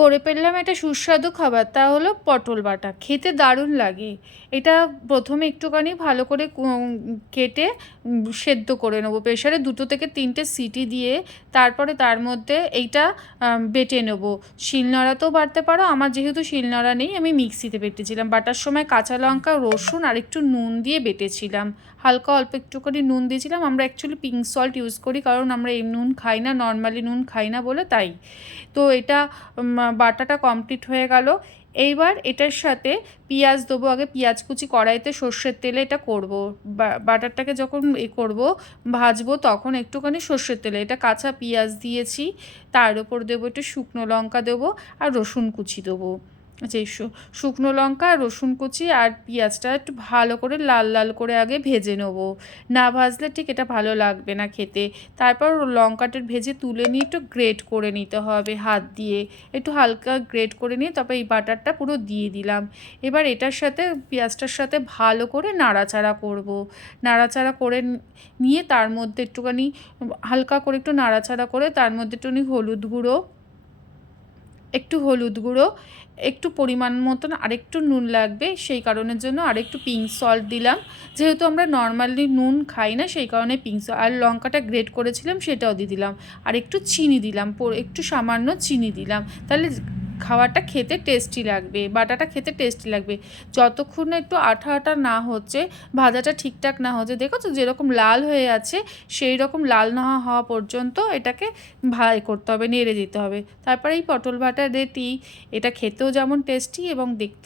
করে ফেললাম একটা সুস্বাদু খাবার, তা হলো পটল বাটা। খেতে দারুণ লাগে। এটা প্রথমে একটুখানি ভালো করে কেটে সেদ্ধ করে নেবো প্রেসারে 2 থেকে 3টে সিটি দিয়ে। তারপরে তার মধ্যে এইটা বেটে নেবো। শিলনোড়াতেও বাটতে পারো, আমার যেহেতু শিলনোড়া নেই আমি মিক্সিতে বেটেছিলাম। বাটার সময় কাঁচা লঙ্কা, রসুন আর একটু নুন দিয়ে বেটেছিলাম। হালকা অল্প একটুখানি নুন দিয়েছিলাম। আমরা অ্যাকচুয়ালি পিঙ্ক সল্ট ইউজ করি, কারণ আমরা এই নুন খাই না, নর্মালি নুন খাই না বলে, তাই। তো এটা বাটাটা কমপ্লিট হয়ে গেল। এইবার এটার সাথে পেঁয়াজ দেবো। আগে পেঁয়াজ কুচি কড়াইতে সর্ষের তেলে এটা করব। বাটারটাকে যখন করব, ভাজবো, তখন একটুখানি সর্ষের তেলে এটা কাঁচা পেঁয়াজ দিয়েছি। তার উপর দেবো একটু শুকনো লঙ্কা দেবো আর রসুন কুচি দেবো। আচ্ছা, এই শুকনো লঙ্কা আর রসুন কুচি আর পেঁয়াজটা একটু ভালো করে লাল লাল করে আগে ভেজে নেবো। না ভাজলে ঠিক এটা ভালো লাগবে না খেতে। তারপর লঙ্কাটা ভেজে তুলে নিয়ে একটু গ্রেট করে নিতে হবে হাত দিয়ে। একটু হালকা গ্রেট করে নিয়ে তারপর এই বাটারটা পুরো দিয়ে দিলাম। এবার এটার সাথে পেঁয়াজটার সাথে ভালো করে নাড়াচাড়া করব। নাড়াচাড়া করে নিয়ে তার মধ্যে একটুখানি হালকা করে একটু নাড়াচাড়া করে তার মধ্যে একটু হলুদ গুঁড়ো, একটু পরিমাণ মতন আরেকটু নুন লাগবে, সেই কারণের জন্য আরেকটু পিঙ্ক সল্ট দিলাম। যেহেতু আমরা নর্মালি নুন খাই না, সেই কারণে পিঙ্ক সল্ট, আর লঙ্কাটা গ্রেট করেছিলাম সেটাও দিয়ে দিলাম। আর একটু চিনি দিলাম, একটু সামান্য চিনি দিলাম, তাহলে খাবারটা খেতে টেস্টি লাগবে, বাটাটা খেতে টেস্টি লাগবে। যতক্ষণ না একটু আঠা আঠা না হচ্ছে, ভাজাটা ঠিকঠাক না হচ্ছে, দেখো তো যেরকম লাল হয়ে আছে, সেই রকম লাল না হওয়া পর্যন্ত এটাকে করতে হবে, নেড়ে দিতে হবে। তারপরে এই পটল বাটা রেডি। এটা খেতেও যেমন টেস্টি এবং দেখতেও